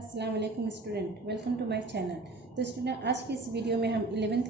अस्सलाम वालेकुम student, welcome to my channel. तो स्टूडेंट, आज की इस वीडियो में हम 11th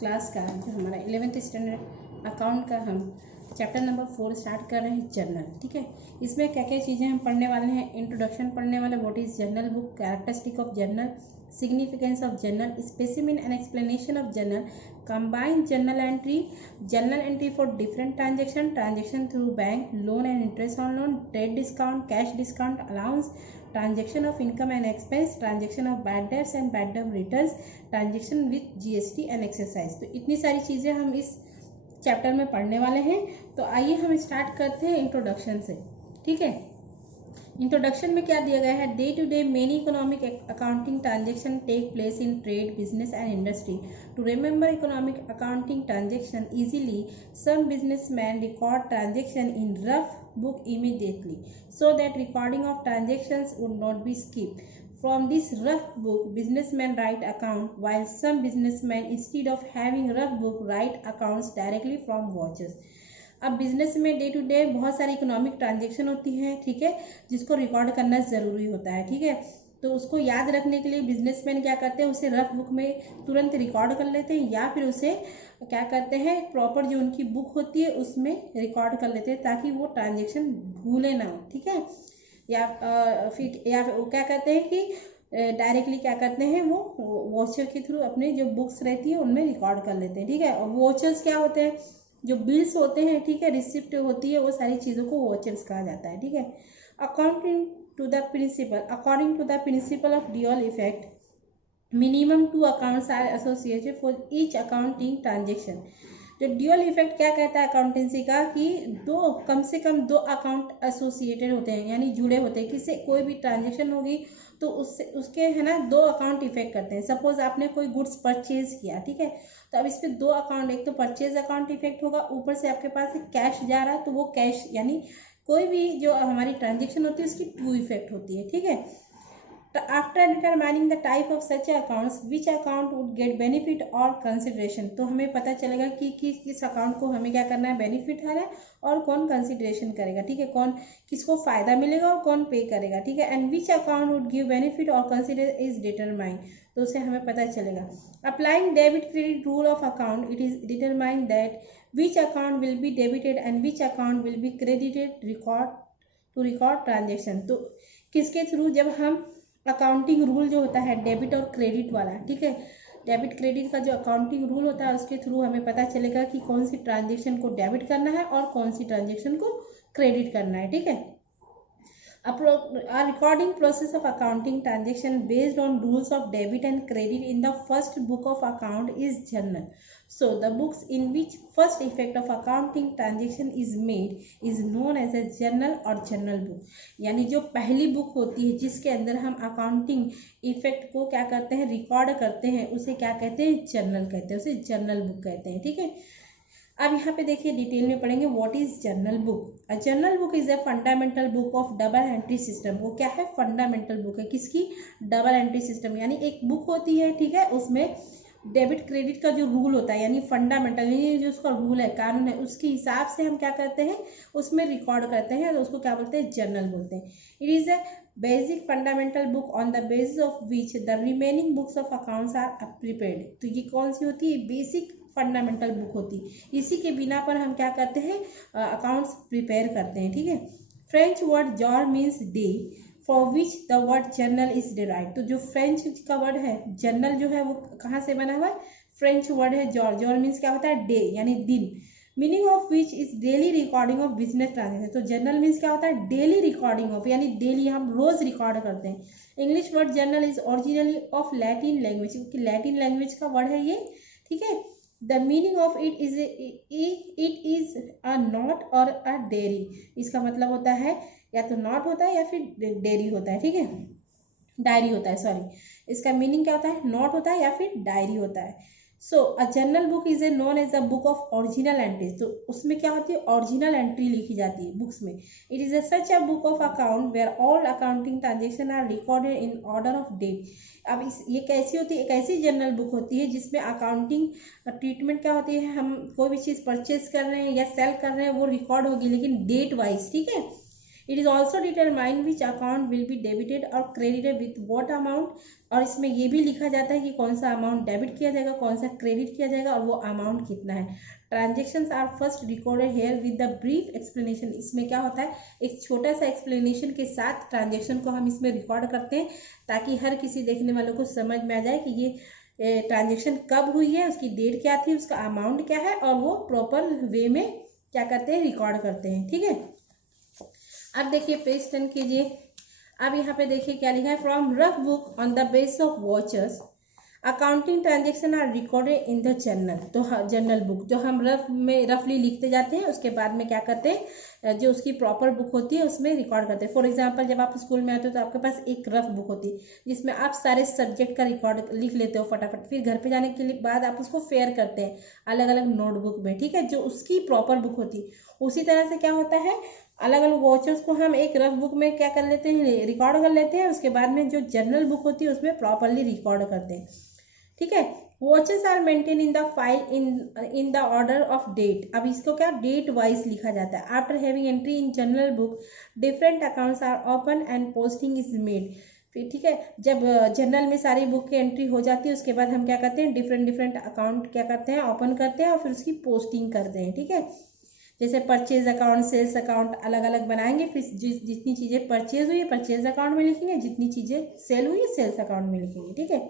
क्लास का जो हमारा 11th स्टैंडर्ड अकाउंट का हम चैप्टर नंबर 4 स्टार्ट कर रहे हैं, जर्नल। ठीक है, इसमें क्या क्या चीज़ें हम पढ़ने वाले हैं। इंट्रोडक्शन पढ़ने वाले, what is journal book, characteristic of journal, significance of journal, specimen and explanation of journal, combined journal entry for different transaction through bank, loan and interest on loan, trade discount, cash discount, allowance, transaction of income and expense, transaction of bad debts and bad debt returns, transaction with GST and exercise। तो इतनी सारी चीज़ें हम इस chapter में पढ़ने वाले हैं। तो आइए हम स्टार्ट करते हैं इंट्रोडक्शन से। ठीक है, इंट्रोडक्शन में क्या दिया गया है। Day to day many economic accounting transaction take place in trade, business and industry. To remember economic accounting transaction easily, some businessman record transaction in rough book immediately so that recording of transactions would not be skipped. From this rough book, businessmen write account, while some businessmen, instead of having rough book, write accounts directly from watches. अब business में day to day बहुत सारी economic transaction होती हैं, ठीक है, जिसको record करना ज़रूरी होता है। ठीक है, तो उसको याद रखने के लिए बिजनेसमैन क्या करते हैं, उसे रफ बुक में तुरंत रिकॉर्ड कर लेते हैं, या फिर उसे क्या करते हैं, प्रॉपर जो उनकी बुक होती है उसमें रिकॉर्ड कर लेते हैं, ताकि वो ट्रांजेक्शन भूले ना हो। ठीक है, या फिर वो क्या करते हैं कि डायरेक्टली क्या करते हैं, वो वॉचर के थ्रू अपने जो बुक्स रहती है उनमें रिकॉर्ड कर लेते हैं। ठीक है, और वॉचर्स क्या होते हैं, जो बिल्स होते हैं, ठीक है, रिसिप्ट होती है, वो सारी चीज़ों को वॉचर्स कहा जाता है। ठीक है, according to the principle, according to the principle of dual effect, minimum 2 accounts are associated for each accounting transaction. जो ड्यूअल इफेक्ट क्या कहता है अकाउंटेंसी का, कि कम से कम 2 अकाउंट एसोसिएटेड होते हैं, यानी जुड़े होते हैं। किसी कोई भी ट्रांजेक्शन होगी तो उससे उसके है ना 2 अकाउंट इफेक्ट करते हैं। सपोज आपने कोई गुड्स परचेज किया, ठीक है, तो अब इस पर 2 अकाउंट, एक तो परचेज अकाउंट इफेक्ट होगा, ऊपर से आपके पास कैश जा रहा है, तो वो कैश यानी कोई भी जो हमारी ट्रांजेक्शन होती है उसकी 2 इफेक्ट होती है। ठीक है, after determining the type of such accounts, which account would get benefit और कंसिडरेशन, तो हमें पता चलेगा कि किस अकाउंट को हमें क्या करना है, बेनिफिट है और कौन कंसिडरेशन करेगा। ठीक है, कौन किसको फायदा मिलेगा और कौन पे करेगा। ठीक है, and which account would give benefit और कंसिडर इज डिटरमाइंड, तो उसे हमें पता चलेगा। Applying debit credit rule of account, it is determined that which account will be debited and which account will be credited record transaction. तो किसके through, जब हम अकाउंटिंग रूल जो होता है डेबिट और क्रेडिट वाला, ठीक है, डेबिट क्रेडिट का जो अकाउंटिंग रूल होता है उसके थ्रू हमें पता चलेगा कि कौन सी ट्रांजेक्शन को डेबिट करना है और कौन सी ट्रांजेक्शन को क्रेडिट करना है। ठीक है, a recording process of accounting transaction based on rules of debit and credit in the first book of account is journal. So the books in which first effect of accounting transaction is made is known as a journal or journal book। यानी जो पहली book होती है जिसके अंदर हम accounting effect को क्या करते हैं, रिकॉर्ड करते हैं, उसे क्या कहते हैं, जर्नल कहते हैं, उसे जर्नल बुक कहते हैं। ठीक है, अब यहाँ पे देखिए डिटेल में पढ़ेंगे what is journal book. A journal book is a fundamental book of double entry system. वो क्या है, फंडामेंटल बुक है किसकी, डबल एंट्री सिस्टम। यानी एक बुक होती है, ठीक है, उसमें डेबिट क्रेडिट का जो रूल होता है, यानी फंडामेंटल, यानी जो उसका रूल है, कानून है, उसके हिसाब से हम क्या करते हैं, उसमें रिकॉर्ड करते हैं, तो उसको क्या बोलते हैं, जर्नल बोलते हैं। It is a basic fundamental book on the basis of which the remaining books of accounts are prepared. तो ये कौन सी होती है, बेसिक फंडामेंटल बुक होती है, इसी के बिना पर हम क्या करते हैं, अकाउंट्स प्रिपेयर करते हैं। ठीक है, French word jaw means day, for which the word journal is derived. तो जो फ्रेंच का वर्ड है जर्नल जो है वो कहाँ से बना हुआ है, फ्रेंच वर्ड है जॉर। जॉर मीन्स क्या होता है, डे यानी दिन, meaning of which is daily recording of business transaction. तो जर्नल मीन्स क्या होता है, डेली रिकॉर्डिंग ऑफ, यानी डेली हम रोज रिकॉर्ड करते हैं। English word journal is originally of Latin language, क्योंकि लैटिन लैंग्वेज का वर्ड है ये। ठीक है, the meaning of it is a not और अ डेयरी। इसका मतलब होता है या तो नॉट होता है या फिर डेयरी होता है। ठीक है, डायरी होता है, सॉरी, इसका मीनिंग क्या होता है, नॉट होता है या फिर डायरी होता है। So a journal book is a known as a book of original entries. तो उसमें क्या होती है, ओरिजिनल एंट्री लिखी जाती है बुक्स में। It is a such a book of account where all accounting transaction are recorded in order of date. अब ये कैसी होती है, एक ऐसी जर्नल बुक होती है जिसमें अकाउंटिंग ट्रीटमेंट क्या होती है, हम कोई भी चीज़ परचेज कर रहे हैं या सेल कर रहे हैं वो रिकॉर्ड होगी, लेकिन डेट वाइज। ठीक है, it is also determine which account will be debited और क्रेडिटेड विथ वॉट अमाउंट, और इसमें ये भी लिखा जाता है कि कौन सा अमाउंट डेबिट किया जाएगा, कौन सा क्रेडिट किया जाएगा, और वो अमाउंट कितना है। Transactions are first recorded here with the brief explanation. इसमें क्या होता है, एक छोटा सा एक्सप्लेनेशन के साथ ट्रांजेक्शन को हम इसमें रिकॉर्ड करते हैं, ताकि हर किसी देखने वालों को समझ में आ जाए कि ये ट्रांजेक्शन कब हुई है, उसकी डेट क्या थी, उसका अमाउंट क्या है, और वो प्रॉपर वे में क्या करते हैं, रिकॉर्ड करते हैं। ठीक है, अब देखिए पेज 10 कीजिए। अब यहाँ पे देखिए क्या लिखा है, from rough book on the base of vouchers accounting transaction are recorded in the journal. तो जर्नल बुक जो हम रफली लिखते जाते हैं, उसके बाद में क्या करते हैं, जो उसकी प्रॉपर बुक होती है उसमें रिकॉर्ड करते हैं। फॉर एग्जांपल जब आप स्कूल में आते हो तो आपके पास एक रफ बुक होती है जिसमें आप सारे सब्जेक्ट का रिकॉर्ड लिख लेते हो फटाफट, फिर घर पे जाने के बाद आप उसको फेयर करते हैं अलग अलग नोटबुक में। ठीक है, जो उसकी प्रॉपर बुक होती है। उसी तरह से क्या होता है, अलग अलग वॉचर्स को हम एक रफ बुक में क्या कर लेते हैं, रिकॉर्ड कर लेते हैं, उसके बाद में जो जर्नल बुक होती है उसमें प्रॉपरली रिकॉर्ड करते हैं। ठीक है, वॉचेस are maintain in the file in the order of date. अब इसको क्या डेट वाइज लिखा जाता है। After having entry in journal book different accounts are open and posting is made. फिर ठीक है, जब जनरल में सारी बुक की एंट्री हो जाती है उसके बाद हम क्या करते हैं, डिफरेंट अकाउंट क्या करते हैं, ओपन करते हैं और फिर उसकी पोस्टिंग करते हैं। ठीक है, जैसे परचेज अकाउंट, सेल्स अकाउंट अलग अलग बनाएंगे, फिर जितनी चीज़ें परचेज हुई है परचेज अकाउंट में लिखेंगे, जितनी चीज़ें सेल हुई है सेल्स अकाउंट में लिखेंगे। ठीक है,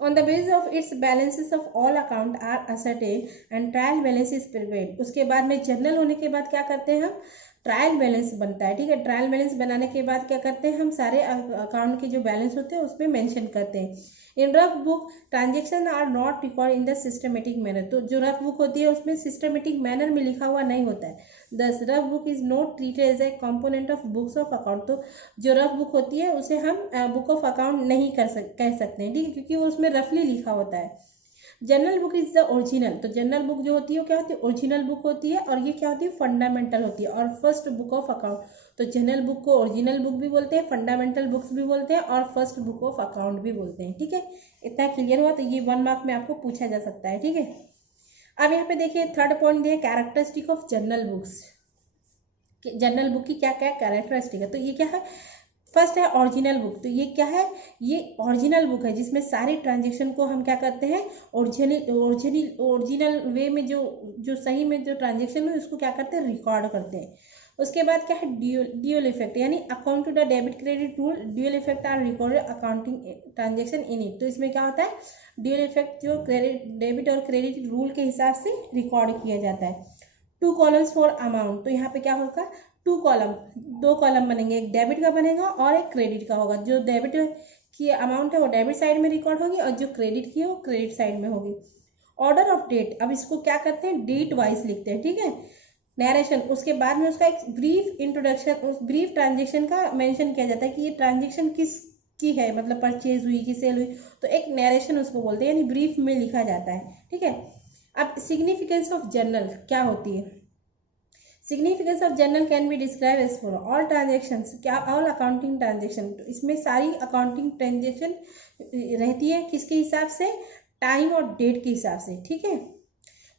on the basis of its balances of all account are ascertained and trial balance is prepared। उसके बाद में जर्नल होने के बाद क्या करते हैं हम, ट्रायल बैलेंस बनता है। ठीक है, ट्रायल बैलेंस बनाने के बाद क्या करते हैं हम, सारे अकाउंट के जो बैलेंस होते हैं उसमें मेंशन करते हैं। In rough book transaction are not record in the systematic manner. तो जो रफ बुक होती है उसमें सिस्टमेटिक मैनर में लिखा हुआ नहीं होता है। This rough book is not treated as a component of books of account. तो जो रफ बुक होती है उसे हम बुक ऑफ अकाउंट नहीं कह सकते हैं। ठीक है, क्योंकि वो उसमें रफली लिखा होता है। General book is the original. तो जनरल बुक जो होती है वो क्या होती है, ओरिजिनल बुक होती है, और ये क्या होती है, फंडामेंटल होती है और फर्स्ट बुक ऑफ अकाउंट। तो जनरल बुक को ओरिजिनल बुक भी बोलते हैं, फंडामेंटल बुक्स भी बोलते हैं, और फर्स्ट बुक ऑफ अकाउंट भी बोलते हैं। ठीक है, इतना क्लियर हुआ। तो ये 1 मार्क में आपको पूछा जा सकता है। ठीक है, अब यहाँ पे देखिए थर्ड पॉइंट दिया characteristic of general books. General book की क्या क्या कैरेक्टरिस्टिक है, तो ये क्या है, फर्स्ट है ओरिजिनल बुक। तो ये क्या है, ये ओरिजिनल बुक है जिसमें सारे ट्रांजेक्शन को हम क्या करते हैं, ओरिजिनल वे में जो सही में जो ट्रांजेक्शन है उसको क्या करते हैं, रिकॉर्ड करते हैं। उसके बाद क्या है, ड्यूअल इफेक्ट, यानी अकाउंट to the debit credit rule dual effect are recorded accounting transaction in it. तो इसमें क्या होता है, ड्यूअल इफेक्ट जो क्रेडिट डेबिट और क्रेडिट रूल के हिसाब से रिकॉर्ड किया जाता है। 2 कॉलम्स फॉर अमाउंट। तो यहाँ पे क्या होगा, 2 कॉलम, 2 कॉलम बनेंगे, एक डेबिट का बनेगा और एक क्रेडिट का होगा। जो डेबिट की अमाउंट है वो डेबिट साइड में रिकॉर्ड होगी और जो क्रेडिट की है वो क्रेडिट साइड में होगी। ऑर्डर ऑफ डेट, अब इसको क्या करते हैं, डेट वाइज लिखते हैं। ठीक है, नरेशन, उसके बाद में उसका एक ब्रीफ इंट्रोडक्शन, उस ब्रीफ ट्रांजेक्शन का मेंशन किया जाता है कि ये ट्रांजेक्शन किस की है, मतलब परचेज हुई कि सेल हुई, तो एक नरेशन उसको बोलते हैं, यानी ब्रीफ में लिखा जाता है। ठीक है, अब सिग्निफिकेंस ऑफ जर्नल क्या होती है। Significance of journal can be describe as for all transactions, क्या ऑल अकाउंटिंग ट्रांजेक्शन। तो इसमें सारी अकाउंटिंग ट्रांजेक्शन रहती है किसके हिसाब से, टाइम और डेट के हिसाब से। ठीक है,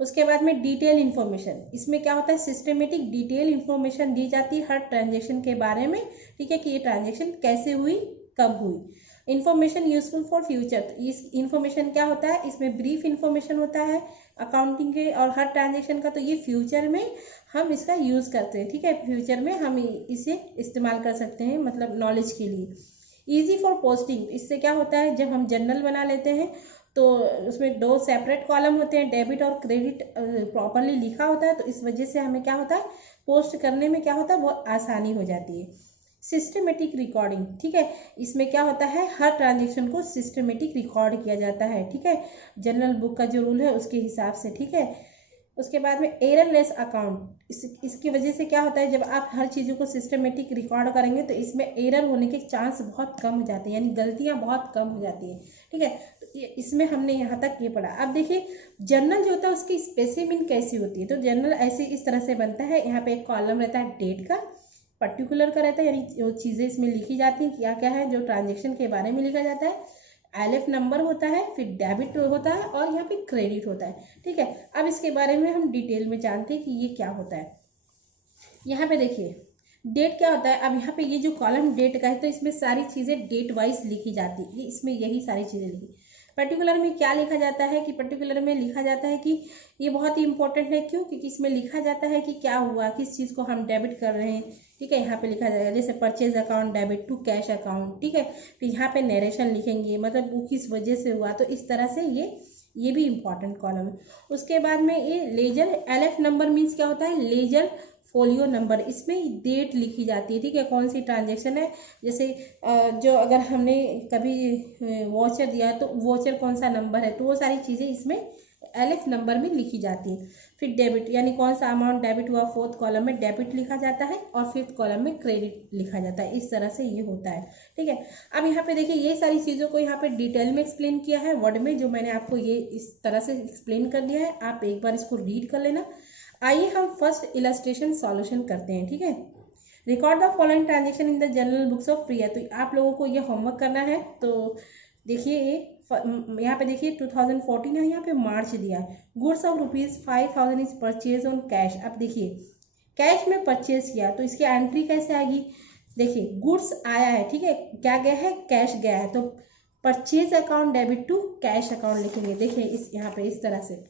उसके बाद में डिटेल इन्फॉर्मेशन, इसमें क्या होता है, सिस्टमेटिक डिटेल इन्फॉर्मेशन दी जाती है हर ट्रांजेक्शन के बारे में। ठीक है, कि ये ट्रांजेक्शन कैसे हुई, कब हुई। इन्फॉर्मेशन यूजफुल फॉर फ्यूचर, तो इस इन्फॉर्मेशन क्या होता है, इसमें ब्रीफ इन्फॉर्मेशन होता है अकाउंटिंग के और हर ट्रांजेक्शन का, तो ये फ्यूचर में हम इसका यूज़ करते हैं। ठीक है, फ्यूचर में हम इसे इस्तेमाल कर सकते हैं, मतलब नॉलेज के लिए। ईजी फॉर पोस्टिंग, इससे क्या होता है, जब हम जर्नल बना लेते हैं तो उसमें 2 सेपरेट कॉलम होते हैं, डेबिट और क्रेडिट प्रॉपरली लिखा होता है, तो इस वजह से हमें क्या होता है, पोस्ट करने में क्या होता है, बहुत आसानी हो जाती है। सिस्टमेटिक रिकॉर्डिंग, ठीक है, इसमें क्या होता है, हर ट्रांजेक्शन को सिस्टमेटिक रिकॉर्ड किया जाता है। ठीक है, जनरल बुक का जो रूल है उसके हिसाब से। ठीक है, उसके बाद में एररलेस अकाउंट, इसकी वजह से क्या होता है, जब आप हर चीज़ों को सिस्टमेटिक रिकॉर्ड करेंगे तो इसमें एरर होने के चांस बहुत कम हो जाते हैं, यानी गलतियां बहुत कम हो जाती हैं। ठीक है, तो इसमें हमने यहाँ तक ये पढ़ा। अब देखिए जर्नल जो होता है उसकी स्पेसिमिन कैसी होती है। तो जर्नल ऐसे इस तरह से बनता है, यहाँ पे एक कॉलम रहता है डेट का, पर्टिकुलर का रहता है, यानी जो चीज़ें इसमें लिखी जाती हैं क्या क्या है, जो ट्रांजेक्शन के बारे में लिखा जाता है। एलएफ नंबर होता है, फिर डेबिट होता है और यहाँ पे क्रेडिट होता है। ठीक है, अब इसके बारे में हम डिटेल में जानते हैं कि ये क्या होता है। यहाँ पे देखिए डेट क्या होता है, अब यहाँ पे ये जो कॉलम डेट का है तो इसमें सारी चीज़ें डेट वाइज लिखी जाती है, इसमें यही सारी चीज़ें लिखी। पर्टिकुलर में क्या लिखा जाता है कि पर्टिकुलर में लिखा जाता है कि ये बहुत ही इंपॉर्टेंट है, क्यों, क्योंकि इसमें लिखा जाता है कि क्या हुआ, किस चीज़ को हम डेबिट कर रहे हैं, ठीक है। यहाँ पे लिखा जाएगा जैसे purchase account debit to cash account, ठीक है। फिर यहाँ पे नरेशन लिखेंगे, मतलब वो किस वजह से हुआ, तो इस तरह से ये भी इंपॉर्टेंट कॉलम है। उसके बाद में ये लेजर LF नंबर मीन्स क्या होता है, लेजर फोलियो नंबर, इसमें डेट लिखी जाती है, ठीक है, कौन सी ट्रांजेक्शन है। जैसे जो अगर हमने कभी वॉचर दिया तो वॉचर कौन सा नंबर है, तो वो सारी चीज़ें इसमें LF नंबर में लिखी जाती है। फिर डेबिट यानी कौन सा अमाउंट डेबिट हुआ, फोर्थ कॉलम में डेबिट लिखा जाता है और फिफ्थ कॉलम में क्रेडिट लिखा जाता है, इस तरह से ये होता है, ठीक है। अब यहाँ पे देखिए ये सारी चीज़ों को यहाँ पे डिटेल में एक्सप्लेन किया है वर्ड में, जो मैंने आपको ये इस तरह से एक्सप्लेन कर दिया है, आप एक बार इसको रीड कर लेना। आइए हम फर्स्ट इलस्ट्रेशन सॉल्यूशन करते हैं, ठीक है। Record the following transaction in the journal books of Priya, तो आप लोगों को ये होमवर्क करना है। तो देखिए यहाँ पे देखिए 2014 है, यहाँ पे मार्च दिया है। Goods of ₹5000 is purchase on cash. अब देखिए कैश में परचेज किया तो इसकी एंट्री कैसे आएगी, देखिए गुड्स आया है, ठीक है, क्या गया है, कैश गया है, तो purchase account debit to cash account लिखेंगे। देखिए इस यहाँ पे इस तरह से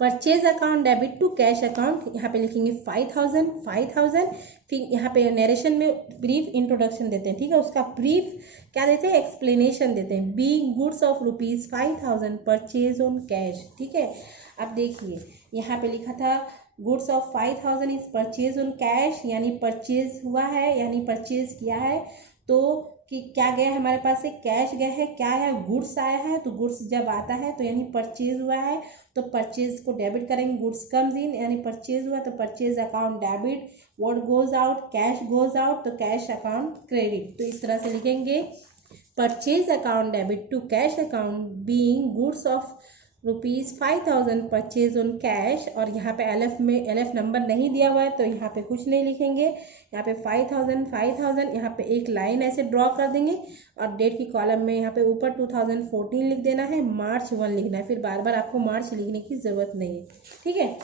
purchase account debit to cash account, यहाँ पे लिखेंगे 5000। फिर यहाँ पे नरेशन में ब्रीफ इंट्रोडक्शन देते हैं, ठीक है, उसका ब्रीफ क्या देते हैं, एक्सप्लेनेशन देते हैं। Being goods of ₹5000 purchase on cash, ठीक है। अब देखिए यहाँ पे लिखा था goods of 5000 is purchase on cash, यानी परचेज हुआ है, यानी परचेज किया है, तो कि क्या गया है हमारे पास से, कैश गया है, क्या है, गुड्स आया है, तो गुड्स जब आता है तो यानी परचेज हुआ है, तो परचेज को डेबिट करेंगे, गुड्स कम्स इन, यानी परचेज हुआ तो purchase account debit, what goes out, cash goes out, तो कैश अकाउंट क्रेडिट। तो इस तरह से लिखेंगे purchase account debit to cash account being goods of ₹5000 purchase on cash. और यहाँ पे LF नंबर नहीं दिया हुआ है तो यहाँ पे कुछ नहीं लिखेंगे, यहाँ पे 5000 यहाँ पे एक लाइन ऐसे ड्रॉ कर देंगे और डेट की कॉलम में यहाँ पे ऊपर 2014 लिख देना है, मार्च 1 लिखना है, फिर बार बार आपको मार्च लिखने की ज़रूरत नहीं है, ठीक है।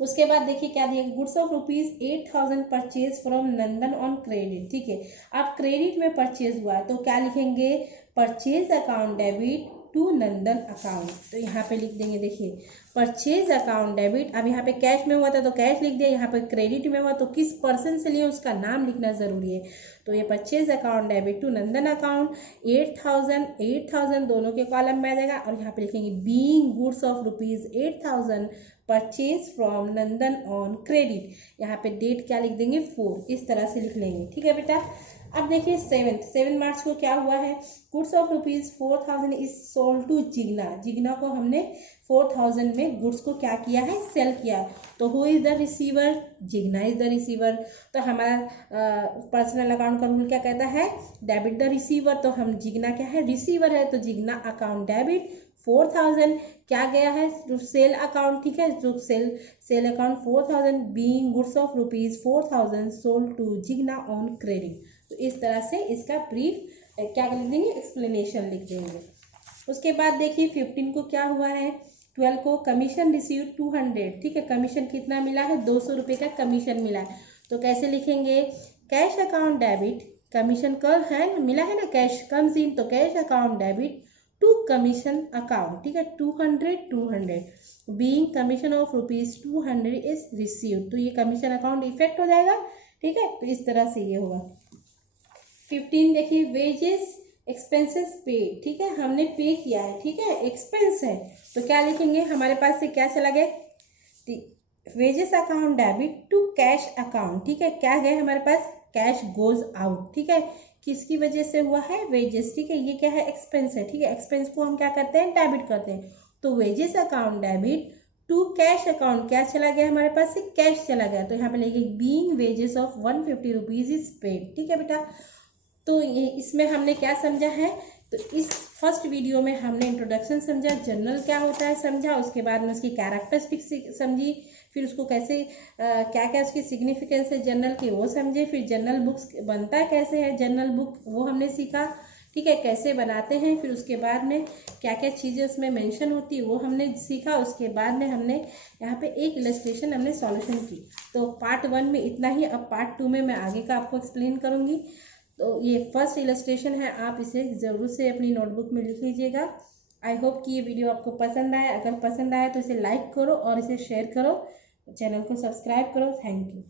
उसके बाद देखिए क्या दिया, goods of ₹8000 purchase from Nandan on credit, ठीक है। अब क्रेडिट में परचेज हुआ है तो क्या लिखेंगे, purchase account debit to Nandan account, तो यहाँ पे लिख देंगे, देखिए परचेज अकाउंट डेबिट। अब यहाँ पे कैश में हुआ था तो कैश लिख दिया, यहाँ पे क्रेडिट में हुआ तो किस पर्सन से लिए उसका नाम लिखना जरूरी है, तो ये purchase account debit to Nandan account 8000 दोनों के कॉलम में आ जाएगा। और यहाँ पे लिखेंगे being goods of ₹8000 purchase from Nandan on credit, यहाँ पे डेट क्या लिख देंगे 4, इस तरह से लिख लेंगे, ठीक है बेटा। अब देखिए 7 मार्च को क्या हुआ है, goods of ₹4000 is sold to Jigna को हमने 4000 में गुड्स को क्या किया है, सेल किया, तो who is the receiver, Jigna is the receiver. तो हमारा पर्सनल अकाउंट का रूल क्या कहता है, डेबिट द रिसीवर, तो हम जिग्ना क्या है, रिसीवर है, तो जिग्ना अकाउंट डेबिट 4000, क्या गया है, सेल अकाउंट, ठीक है, जो sale account 4000 being goods of ₹4000 sold to Jigna on credit. तो इस तरह से इसका ब्रीफ क्या लिख देंगे, एक्सप्लेनेशन लिख देंगे। उसके बाद देखिए 15 को क्या हुआ है, 12 को कमीशन रिसीव 200, ठीक है, कमीशन कितना मिला है, 200 रुपये का कमीशन मिला है, तो कैसे लिखेंगे, कैश अकाउंट डेबिट, कमीशन कल है मिला है ना, कैश कम्स इन, तो cash account debit to commission account, ठीक है, 200 being commission of ₹200 is received, तो ये कमीशन अकाउंट इफेक्ट हो जाएगा, ठीक है, तो इस तरह से ये होगा। 15 देखिए वेजेस एक्सपेंसेस पे, ठीक है, हमने पे किया है, ठीक है, एक्सपेंस है, तो क्या लिखेंगे, हमारे पास से क्या चला गया, wages account debit to cash account, ठीक है, क्या गया हमारे पास, कैश गोज आउट, ठीक है, किसकी वजह से हुआ है, वेजेस, ठीक है, ये क्या है, एक्सपेंस है, ठीक है, एक्सपेंस को हम क्या करते हैं, डेबिट करते हैं, तो wages account debit to cash account, क्या चला गया हमारे पास से, कैश चला गया, तो यहाँ पे लिखेंगे being wages of ₹150 is paid, ठीक है बेटा। तो ये इसमें हमने क्या समझा है, तो इस फर्स्ट वीडियो में हमने इंट्रोडक्शन समझा, जर्नल क्या होता है समझा, उसके बाद में उसकी कैरेक्टरिस्टिक्स समझी, फिर उसको कैसे क्या क्या उसकी सिग्निफिकेंस है जर्नल की वो समझे, फिर जर्नल बुक्स बनता कैसे है जर्नल बुक वो हमने सीखा, ठीक है, कैसे बनाते हैं, फिर उसके बाद में क्या क्या चीज़ें उसमें मेंशन होती है वो हमने सीखा। उसके बाद में हमने यहाँ पे एक इलस्ट्रेशन हमने सॉल्यूशन की। तो पार्ट 1 में इतना ही। अब पार्ट 2 में मैं आगे का आपको एक्सप्लेन करूँगी। तो ये फर्स्ट इलस्ट्रेशन है, आप इसे ज़रूर से अपनी नोटबुक में लिख लीजिएगा। आई होप कि ये वीडियो आपको पसंद आए। अगर पसंद आए तो इसे लाइक करो और इसे शेयर करो, चैनल को सब्सक्राइब करो। Thank you.